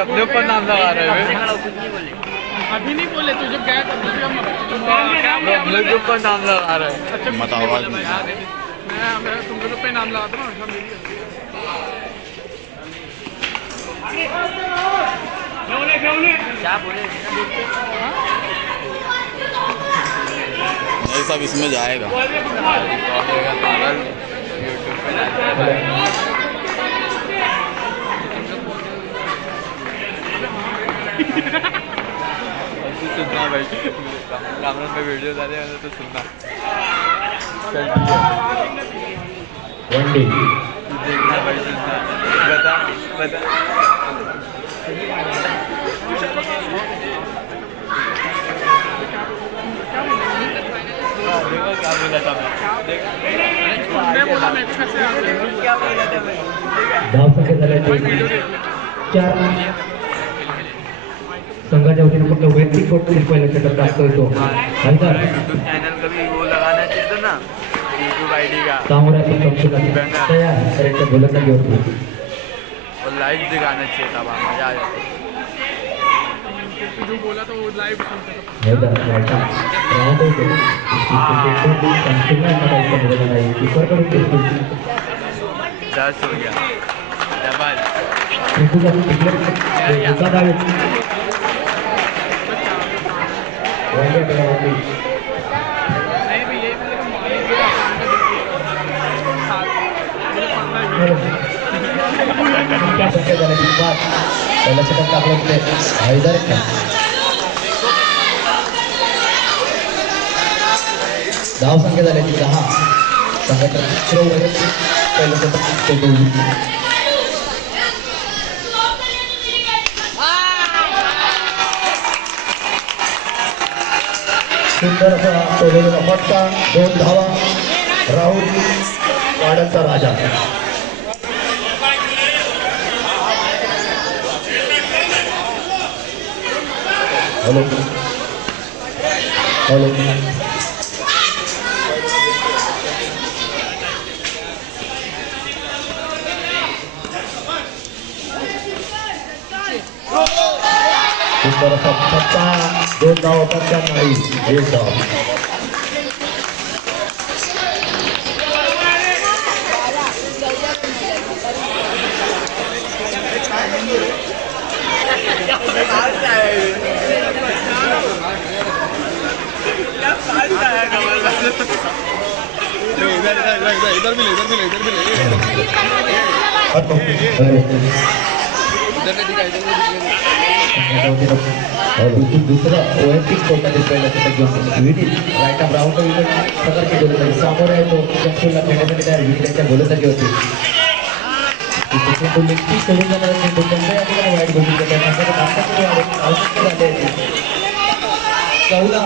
अपने ऊपर नाम लगा रहे हैं। अभी नहीं बोले तुझे क्या अपने के ऊपर नाम लगा रहे हैं। अच्छा मत आवाज नहीं। मैं तुम लोग पे नाम लगाता हूँ ऐसा मेरी क्या बोले ये सब इसमें जाएगा। यूट्यूब पे डालते सुनना भाई, कैमरा में वीडियो डाले तो सुनना। चल देखना भाई, सुनना, बता बता। देखो क्या बोला था मैं बोला मैं कैसे क्या बोला था मैं। धाव संख्या झाले चार संघाच्या वतीने फक्त वैयक्तिक कोर्टमध्ये पहिला षटक टाकतोय तो हलदार यूट्यूब चैनल का भी वो लगाना चाहिए था ना, यूट्यूब आईडी का, सामोऱ्यातून संशोधन तयार करायच्या गोलंदाजीवरती और लाइव दिखाना चाहिए था, वहाँ मजा आ जाता। जो बोला था वो लाइव सुनते थे। हलदार रायटा राऊंड होतो संपूर्ण करायचं बोलत आहे ईश्वरकडून दस हो गया डबल। नहीं भी ये पहिला षटक टाकलं हळदर धाव संख्या झाली 10 संघाच्या पहिलं षटक सुंदर असा सोडलेला फटका 2 धावा राहुल वाड्याचा राजा हॅलो हॅलो सुंदर असा फटका 2 धावा फटका नाही 1 धाव इधर भी ले दुसरा वैयक्तिक कोर्टातील पहिला षटक घेऊन Vineet right off round wicket प्रकारची गोलंदाजी सामोरे आहे तो चंपूला खेळण्यासाठी तयार विनीत त्यांच्या गोलंदाजी होती सोडून जाणार त्यांच्या या ठिकाणी वाईट गोष्टी चौदा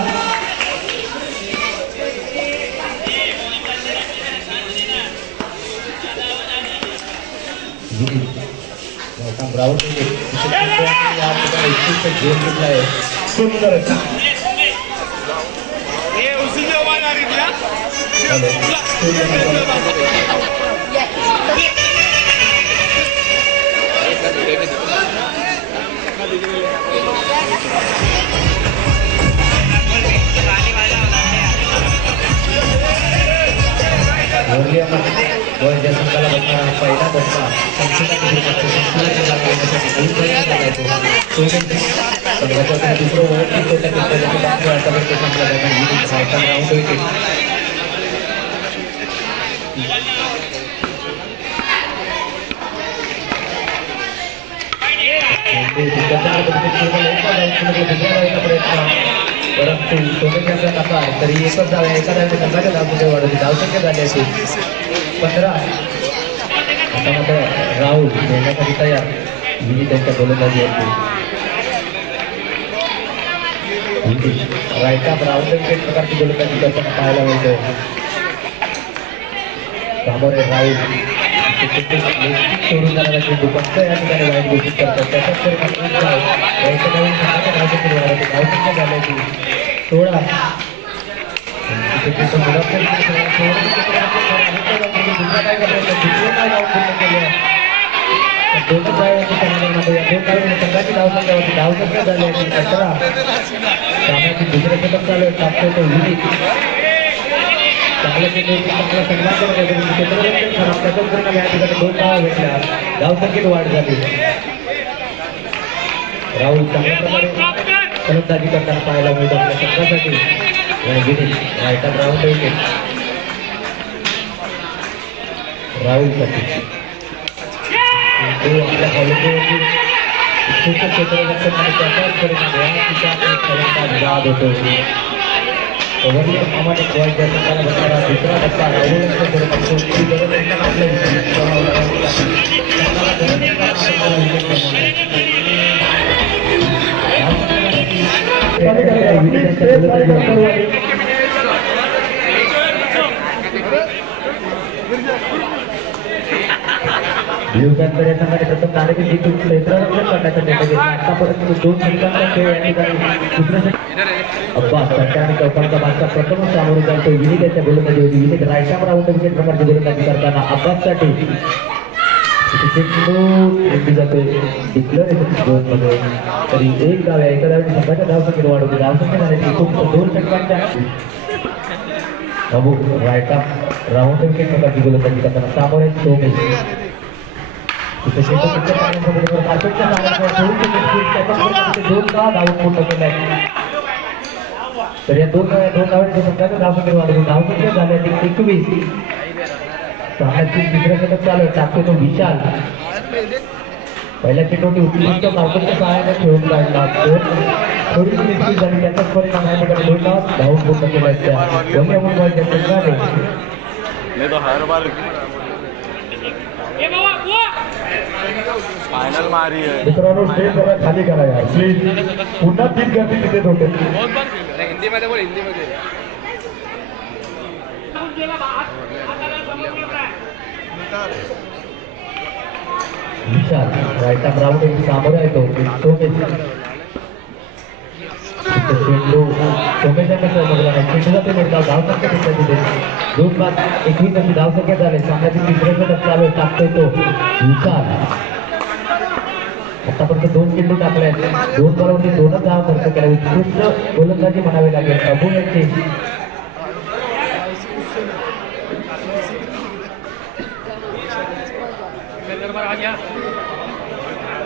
राहुल घेऊन घेतला आहे सुंदर वयाच्या संघाला बसणारा पहिला धक्का संघाच्या दुसरं वैयक्तिक राऊंड विकेट परंतु सोनेच्या नका तरी एकच धाव एखाद्या संघाच्या धावमध्ये वाढवली धावसंख्या झाली असेल 15 आता मात्र राहुल खेळण्यासाठी तयार विनी त्यांच्या गोलंदाजीवरती राईट ऑफ राऊंड विकेट प्रकारची गोलंदाजी करताना पाहायला मिळते सामोरे राहुल सोडून जाणारा चेंडू फक्त या ठिकाणी वाईट घोषित करतात. त्याच्याच परिणामी एक धाव या एका धावेने संघाच्या धावसंख्येत वाढ होते. धावसंख्या झाल्याची 16. तिथे मुलाखत दुसरा काय करायचं दुसरे काय धाव पूर्ण केले दोन धावांच्या संघामध्ये या दोन धावांनी संघाची धावसंख्या होती. धावसंख्या झाली आहे 18. सामन्याची दुसरं षटक चालू आहे. टाकतो तो विनीत चांगला चेंडू चांगला सन्मान करत आहे. क्षेत्ररक्षण खराब त्याच्याच परिणाम या ठिकाणी दोन धावा भेटल्या. धावसंख्येत वाढ झाली. राहुल चांगल्या प्रकारे फलंदाजी करताना पाहायला मिळत आपल्या संघासाठी. विनीत रायटात राऊंड विकेट राहुलसाठी. तो आपल्या कॉलेजवरती उत्कृष्ट क्षेत्ररक्षण आणि त्याच्याच परिणाम या ठिकाणी फलंदाज बाद होतो. ओव्हरला सामान्य बॉलच्या संघाला बसणारा दुसरा टप्पा राहुलच्या स्वरूपात सोडची गरज असताना आपल्या दिवसांकडे संघाने प्रथम नाणेफेक जिंकून क्षेत्ररक्षण करण्याचा निर्णय घेतला. आतापर्यंत 2 षटकांचा खेळ या ठिकाणी दुसऱ्या अब्बास सट्टा आणि चौकांचा बादशाह प्रथमच सामोरे जातो. विनीत त्याच्या गोलंदाजी होती. विनीत रायटाम राऊंड विकेट प्रकारची गोलंदाजी करताना अब्बाससाठी जातोय डिक्लेअर झोनमध्ये. तरी एक धाव आहे. एका धावेने संघाच्या धावसंख्येत वाढ होती. धावसंख्या झाली 2 षटकांच्या बाबू रायटाम राऊंड विकेट प्रकारची गोलंदाजी करताना सामोरे सोमे दोन पूर्ण केल्या. तर या दोन धावांच्या संघाच्या धावसंख्येत वाढवली. धावसंख्या झाल्या 21. सामन्याची तिसऱ्या षटक चालू आहे. टाकतो तो विशाल पहिल्या चेंडूने उत्कृष्ट धावसंख्या सहाय्याने खेळून काढला. थोडी मिस्टेक झाली. त्याचाच परिणाम या ठिकाणी 2 धावा पूर्ण केल्या. त्या बॉलच्या संघाने फायनल मारी आहे. मित्रांनो स्टेज जरा खाली करा यार प्लीज. पुन्हा 3 गर्दी तिथे होते. हिंदीमध्ये बोल हिंदीमध्ये. विशाल रायटाम राऊंड सामोरा येतो. चेंडू सोमेच्या बघला नाही. चेंडूला ते मिळतात. धावसंख्या तिथे 2-21 अशी धावसंख्या झाली. सामन्याची तिसऱ्या षटक चालू टाकतोय तो विशाल. आतापर्यंत 2 चेंडू टाकले आहेत. 2 बॉलवरती 2च धावा खर्च केला. उत्कृष्ट गोलंदाजी म्हणावी लागेल अबू यांची.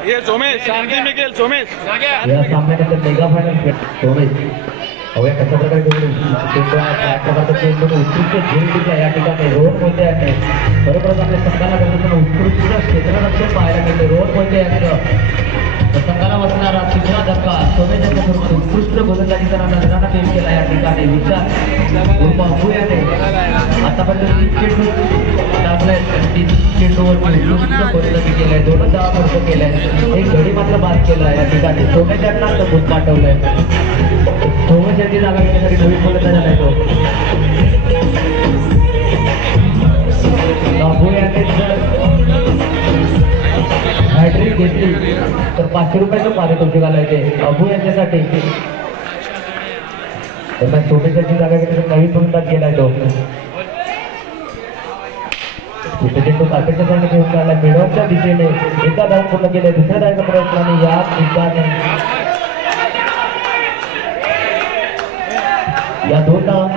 ये सोमेश शांती मिकेल सोमेश या सामन्यानंतर मेगा फायनल सोमेश हव्या कशा प्रकारे चेंडूने उत्कृष्ट झेल दिली या ठिकाणी. रोहन मोहिते यांनी बरोबरच आपल्या संघाला करताना उत्कृष्ट क्षेत्ररक्षण पाहायला मिळते. रोहन मोहिते यांचं संघाला बसणारा तिसरा धक्का सोमेश यांच्या स्वरूपात उत्कृष्ट गोलंदाजीचा नजराना पेश केला या ठिकाणी. विशाल उर्फ अबू याने आतापर्यंत 3 चेंडू टाकलाय. 3 चेंडूवरती उत्कृष्ट गोलंदाजी केलाय. 2 धावा खर्च केलाय. एक गडी मात्र बाद केला या ठिकाणी. सोमेश यांना गुण पाठवलंय. सोमेश यांची जागा घेण्यासाठी नवीन गोलंदाज आलाय तो अबू याने हॅट्रिक घेतली तर 500 रुपयाचं पारितोषिक आलंय ते अबू यांच्यासाठी. दरम्यान सोमेशची जागा घेण्यासाठी नवीन गोलंदाज गेलाय तो. तिथे चेंडू कार्पेटच्या साईडने घेऊन काढला. मिडॉनच्या दिशेने एका धाव पूर्ण केले. दुसऱ्या धावाच्या प्रयत्नाने या ठिकाणी या 2 धावा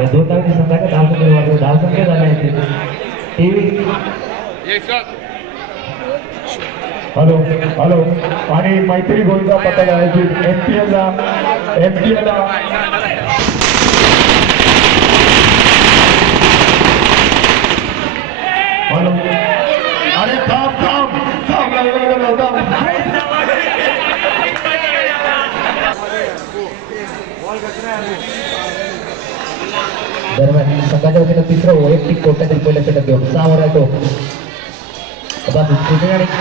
या 2 धावांची संघाच्या धावसंख्या वाढवली. धावसंख्या झाल्या 23. हॅलो हॅलो आणि मैत्री गोलचा पतंग आयोजित MPL ला हॅलो अरे थांब दरम्यान संघाच्या वतीनं तिसरं वैयक्तिक कोट्यातील पहिलं षटक घेऊन 6 वर आहे तो.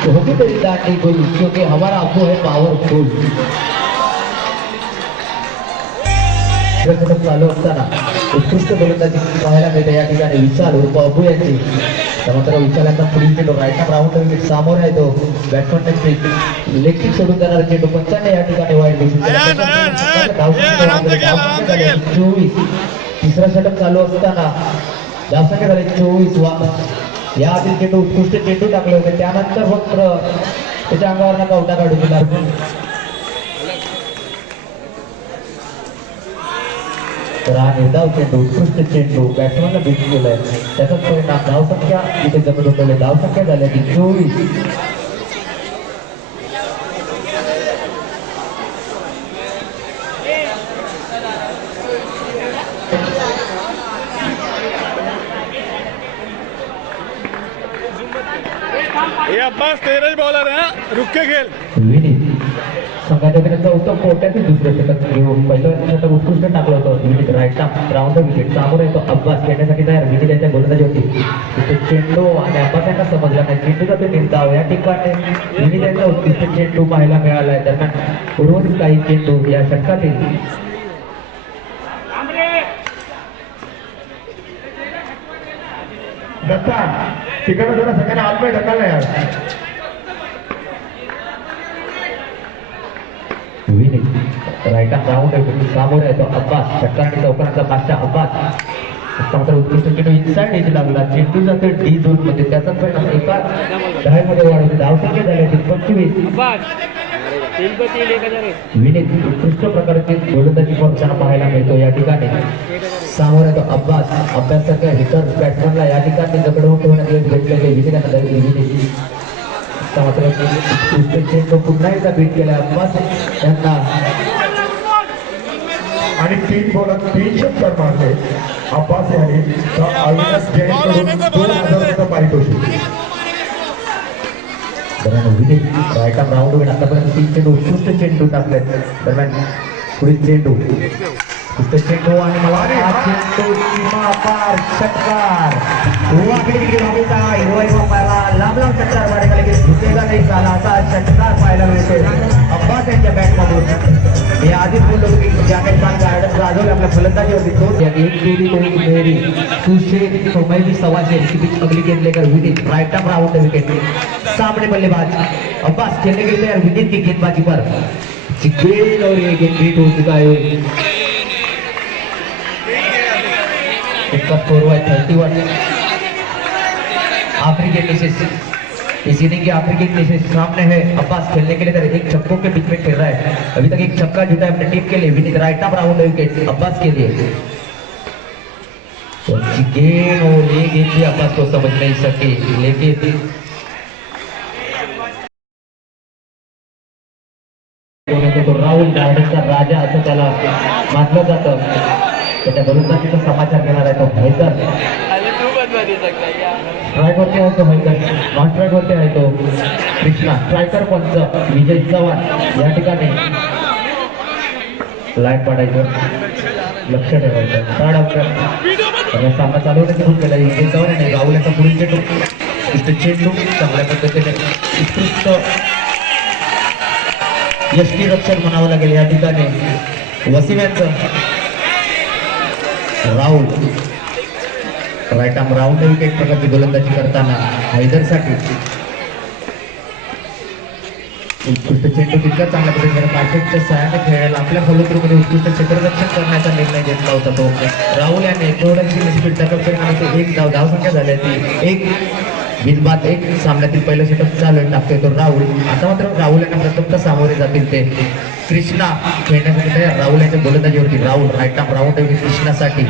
होगी तेरी दांडी गुल क्योंकि हमारा अबू है पावरफुल. दुसऱ्या षटक चालू असताना उत्कृष्ट गोलंदाजी पाहायला मिळते या ठिकाणी विशाल उर्फ अबू यांची. त्यानंतर विशालांचा पुढील चेंडू राईट राऊंड विकेट समोर आहे तो बॅट्समॅन लेग सोडून जाणार चेंडू 95 या ठिकाणी वाईट दिसून 24. तिसरं षटक चालू असताना धावसंख्या झाले 24. या आधी चेंडू उत्कृष्ट चेंडू टाकले होते त्यानंतर फक्त त्याच्या अंगावर कवटा काढू दिला. तर हा निर्धाव चेंडू उत्कृष्ट चेंडू बॅट्समॅनला बीट केलाय त्याचाच परिणाम धावसंख्या इथे जमत होते. धावसंख्या झाल्या की 24. ये अब्बास तेरा ही बॉलर है, रुक के खेल. विनीत संघाच्या वतीने उत्तम कोट्यातील दुसरं षटक घेऊन पहिलं षटक उत्कृष्ट टाकलं होतं. विनीत राईट राऊंड विकेट समोर येतो अब्बास खेळण्यासाठी तयार. विनीत यांच्या गोलंदाजी होती तिथे चेंडू आणि अब्बास यांना समजला नाही चेंडूचा तो निर्धाव या ठिकाणी विनीत यांचा उत्कृष्ट चेंडू पाहायला मिळालाय. दरम्यान उर्वरित काही चेंडू या षटकातील दत्ता तिकडे जरा सगळ्यांना आतमध्ये ढकलला यार. विनीत राईट राऊंड समोर येतो अब्बास षटकांनी चौकांचा बादशाह अब्बास. मात्र उत्कृष्ट चेंडू इनसाइड एज लागला चेंडू जातो डी झोन मध्ये त्याचा परिणाम एका धावेमध्ये वाढवते. धावसंख्या झाली 25. विनीत उत्कृष्ट प्रकारचे गोलंदाजी करताना पाहायला मिळतो या ठिकाणी. समोर येतो अब्बास अभ्यासाच्या हिटर बॅट्समॅनला या ठिकाणी जकडवून ठेवण्यात येत भेटलेले विनीतांना विनीत मात्र उत्कृष्ट चेंडू पुन्हा एकदा बीट केला अब्बास यांना आणि 3 बॉलात 3 षटकार मारले अब्बास यांनी. तर अविनाश जैनकडून 2000 पारितोषिक. दरम्यान विनीत राईट राऊंड विन आतापर्यंत 3 चेंडू उत्कृष्ट चेंडू टाकले. दरम्यान पुढील चेंडू उत्कृष्ट चेंडू आणि मला हा चेंडू सीमा पार षटकार हिरवा पाहिला लांब लांब षटकार मारायला लगेच झुकेगा नाही झाला असा षटकार पाहायला मिळते अब्बास यांच्या बॅटमधून. हे आधीच बोललो की ज्या काही चांगलं गार्डन गाजवले आपल्या फलंदाजीवरती तो एक जोडी तो एक मेहरी सुशेख सोमैली सवाशे की बीच अगली गेंद लेकर Vineet right arm round wicket सामने बल्लेबाज अब्बास खेलने के लिए तैयार. विनीत की गेंदबाजी पर गेंद और ये गेंद बीट हो चुका है. इसका स्कोर हुआ है 31. आखिरी गेंद निशेष इस इनिंग की आखिरी गेंद निशेष सामने है. अब्बास खेलने के लिए एक छक्कों के बीच में खेल रहा है. अभी तक एक छक्का जीता है अपनी टीम के लिए. Vineet right arm round wicket Abbas के लिए. गेंद और ये गेंद भी अब्बास को समझ नहीं सकी लेकिन तो राहुल गार्डनचा राजा असं त्याला मानलं जातं. त्याच्या गोलंदाजीचा समाचार घेणार आहे तो हैदर. स्ट्रायकरवरती आहे तो हैदर. नॉन स्ट्रायकवरती आहे तो कृष्णा. स्ट्रायकर पंच विजय चव्हाण या ठिकाणी लाईन पाडायचं लक्ष ठेवायचं. थर्ड अवसर सामना चालू होण्याची खूप केला विजय चव्हाण आणि राहुल यांचा पुढील चेंडू उत्कृष्ट चेंडू चांगल्या पद्धतीने उत्कृष्ट यष्टी रक्षण म्हणावं लागेल या ठिकाणी वसीम यांचं. Rahul right arm round wicket प्रकारची गोलंदाजी करताना हैदरसाठी उत्कृष्ट चेंडू तितक्या चांगल्या पद्धतीने कार्पेटच्या सहाय्याने खेळायला आपल्या फलोत्रूमध्ये उत्कृष्ट क्षेत्ररक्षण करण्याचा निर्णय घेतला होता तो. राहुल याने थोडीशी मिसफीट त्याच्या परिणामी एक धावसंख्या झाली ती 1 बिनबाद 1 सामन्यातील पहिलं षटक चालू टाकतोय तो राहुल. आता मात्र राहुल यांना प्रथमतः सामोरे जातील ते कृष्णा खेळण्यासाठी तयार. राहुल यांच्या गोलंदाजीवरती राहुल राईट आर्म राऊंड कृष्णासाठी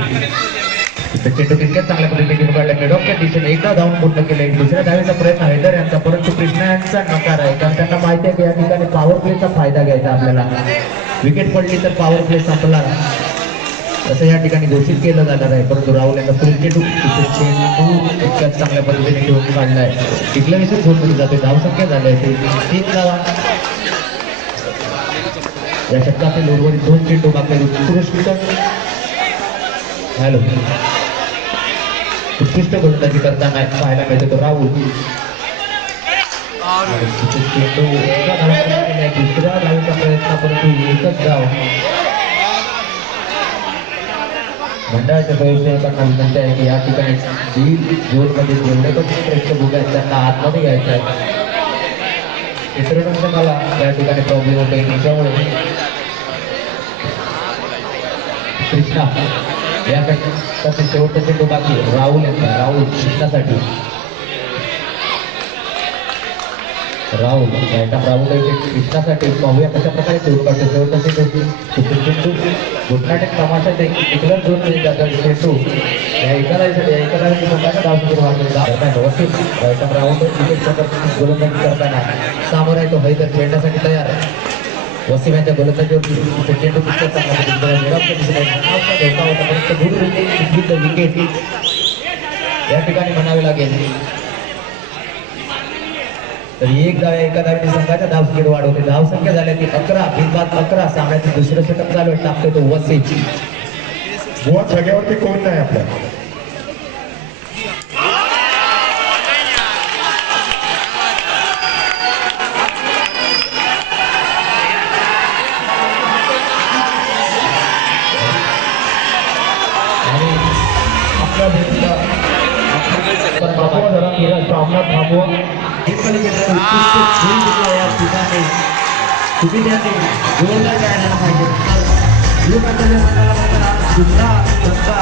चेंडू तितक्याच चांगल्या पद्धतीने घेऊन काढला. मिडॉकच्या दिशेने एकदा धावून पूर्ण केले. दुसऱ्या धावेचा प्रयत्न हैदर यांचा परंतु कृष्णा यांचा नकार आहे कारण त्यांना माहिती आहे की या ठिकाणी पॉवर प्लेचा फायदा घ्यायचा आपल्याला. विकेट पडली तर पॉवर प्ले संपला असं या ठिकाणी घोषित केलं जाणार आहे. परंतु राहुल यांना पुढील चेंडू इतक्याच चांगल्या पद्धतीने घेऊन काढलाय. डिक्लेरेशन झोनमध्ये जाते. धावसंख्या झाली आहे 3 धावा. या षटकातील उर्वरित 2 चेंडू बाकी उत्कृष्ट उत्कृष्ट गोलंदाजी करताना पाहायला मिळतो तो राहुल. दुसऱ्या धावेचा प्रयत्न परंतु एकच धाव मंडळाच्या स्वयंसेवकांना विनंती आहे की या ठिकाणी दीड झोनमध्ये जेवढे पण प्रेक्षक उभे आहेत त्यांना आतमध्ये घ्यायचं आहे. इतरांचं मला या ठिकाणी प्रॉब्लेम होतोय त्याच्यामुळे कृष्णा याकडे शेवटचा चेंडू बाकी राहुल यांचा राहुल कृष्णासाठी राहुल कृष्णासाठी पाहूया कशा प्रकारे चेंडू काढतो शेवटचा चेंडू गुटनाटक तमाशा इकडं झोन मध्ये जातात चेंडू या एका गोलंदाजी करताना सामोर आहे तो हैदर खेळण्यासाठी तयार. वसीम यांच्या गोलंदाजीवर चेंडू विकेट या ठिकाणी म्हणावे लागेल. तर एक धाव एका धावेने संघाच्या धावसंख्येत वाढ होते. धावसंख्या झाल्या ती 11 बिनबाद 11. सामन्याचे दुसरं षटक चालू आहे. टाकतो तो वसीम. बुवा जागेवरती कोण नाही आपल्या. आणि आपल्या भेटीला थांबवा जरा थोडा सामना थांबवा. या ठिकाणी तुम्ही त्यांनी जोरदार जायला पाहिजे. दुसरा धक्का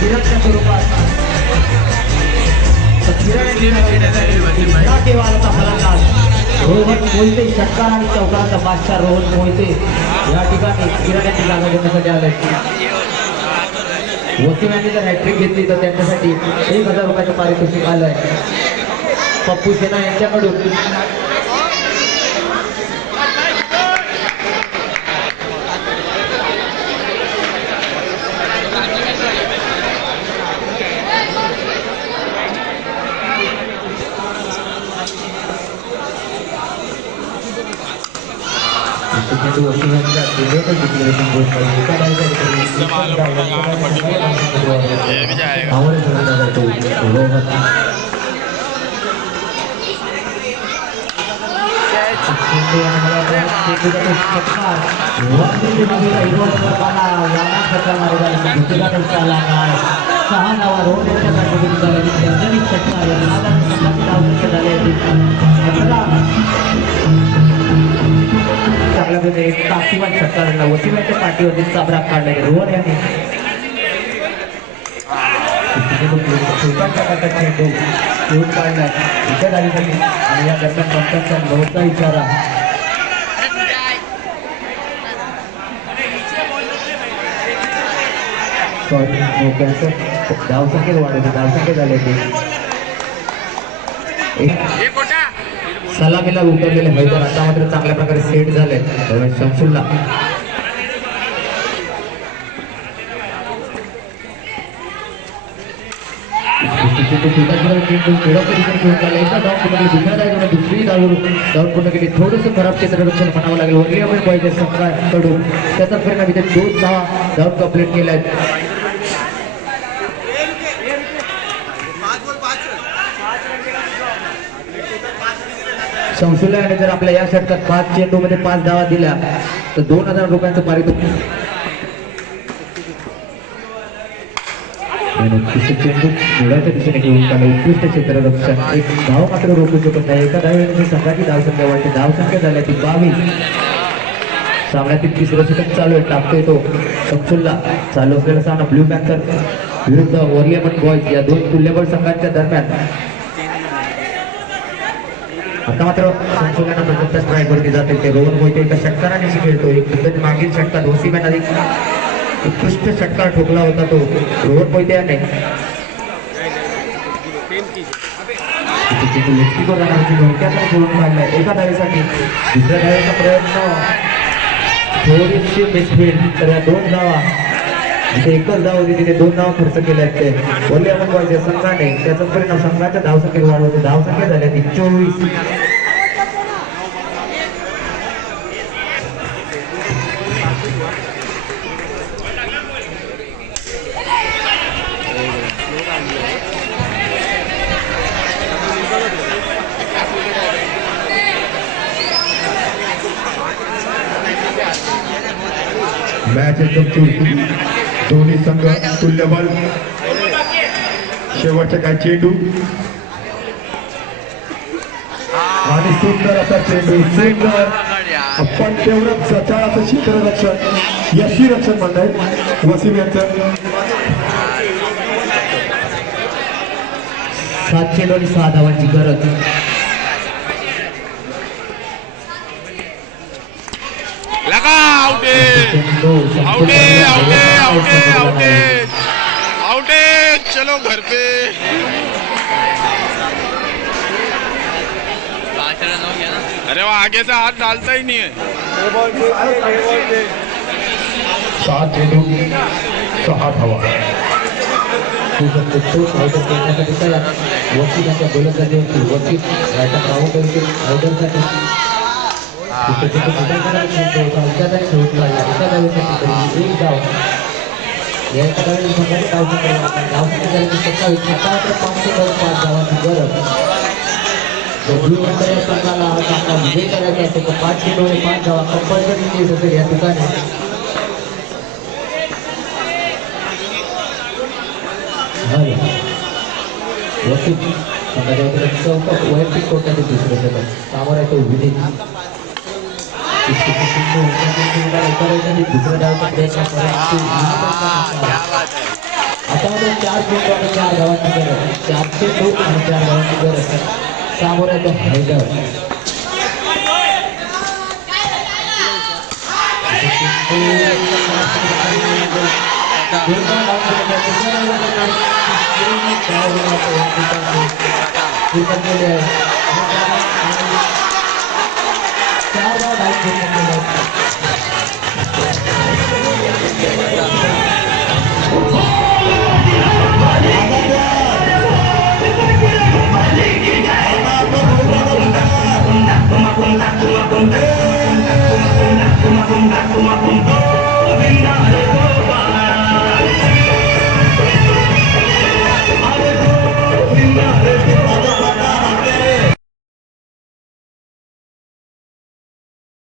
किरणच्या स्वरूपात केव्हाचा फलंदाज रोहन मोहिते षटकार आणि चौकाराचा बादशाह रोहन मोहिते या ठिकाणी किरणाची जागा घेण्यासाठी आले. वसीम यांनी जर हॅट्रिक घेतली तर त्यांच्यासाठी 1000 रुपयाचं पारितोषिक आलं आहे. पप्पू सेना यांच्याकडून वसीम यांच्या चांगल्या प्रकारे एक ताकदीवान षटकार वसीमाच्या पाठीवरती चाबरा काढला रोहन यांनी चेंडू काढलाय विकेट आलीसाठी आणि या दरम्यान पंचांचा नवचा इशारा. धावसंख्येत वाढवते. धावसंख्या झाली सलामीला उतरलेले हैदर आता मात्र चांगल्या प्रकारे सेट झाले. शमशुल्ला दुसरी धाव पूर्ण केली. थोडंसं खराब क्षेत्ररक्षण म्हणावं लागेल वरली पाहिजे संघाकडून. त्याचाच परिणाम इथे 2 धाव कंप्लीट केल्या आहेत. शमशुल्ला याने जर आपल्या या षटकात 5 चेंडूमध्ये 5 धावा दिल्या तर 2000 रुपयांचं पारितोषिक. चेंडू खेळाच्या दिशेने घेऊन चालू उत्कृष्ट क्षेत्ररक्षण. एक धाव मात्र रोखू शकत नाही. एका धावेने संघाची धावसंख्या वाढते. धावसंख्या झाल्या ती 22. सामन्यातील तिसरं षटक चालू आहे. टाकतोय तो शमशुल्ला. चालू असलेला सामना ब्ल्यू पॅन्थर विरुद्ध वर्लियमन बॉयज या 2 तुल्यबळ संघांच्या दरम्यान. आता मात्र शमशुल्लांना प्रथमच्या स्ट्राईकवरती जाते. ते रोहन मोहिते एका षटकाराने खेळतो. एक पद्धती मागील षटकात वसीम यांना उत्कृष्ट षटकार ठोकला होता तो रोहन मोहिते याने. एका धावेसाठी दुसऱ्या धावेचा प्रयत्न थोडीशी मिसफील्ड. तर या 2 धावा जिथे एकच धाव होती तिथे 2 धावा खर्च केल्या आहेत ते वर्लियमन बॉयज या संघाने. त्याचा परिणाम संघाच्या धावसंख्येत वाढ होते. धावसंख्या झाल्या ती 24. मॅच एकदम चुरकी दोन्ही संघ तुल्यबल. शेवटचा काय चेंडू आणि सुंदर असा चेंडू, सुंदर. आपण तेवढं सचाळाचं क्षेत्ररक्षण, यशी रक्षण म्हणताय वसीम यांचं. 7 चेंडू आणि 6 धावांची गरज. लगा आउटे चेंडू आउटे आउटे आउटे आउटे आउटे, चलो घर पे. 5 रन हो गया ना. अरे वो आगे से हाथ डालता ही नहीं है. 7 चेंडू 6 धावा. तो आउटर देण्यासाठी तयार. वकील त्यांच्या गोलंदाजीवरती वकील रायटा आउटरसाठी एक डाव. या एका डावाने संघाने डाव जिंकला. धावसंख्या झाली 27. आता मात्र 5 धावांची गरज. ब्लू नंबर या संघाला हा सामना विजय करायचा असेल तर 5 चेंडू आणि 5 धावा कंपल्सरी केस असेल या ठिकाणी. वकील संघाच्या वतीने चौथा वैयक्तिक कोट्याचे दुसरे शतक. सामोर आहे तो विजय. दुसऱ्या डावचा प्रयत्न परंतु आता मात्र 4 चेंडू आणि 4 धावांची गरज. 4 चेंडू आणि 4 धावांची गरज. सामोर आहे तो हैदर. Come on.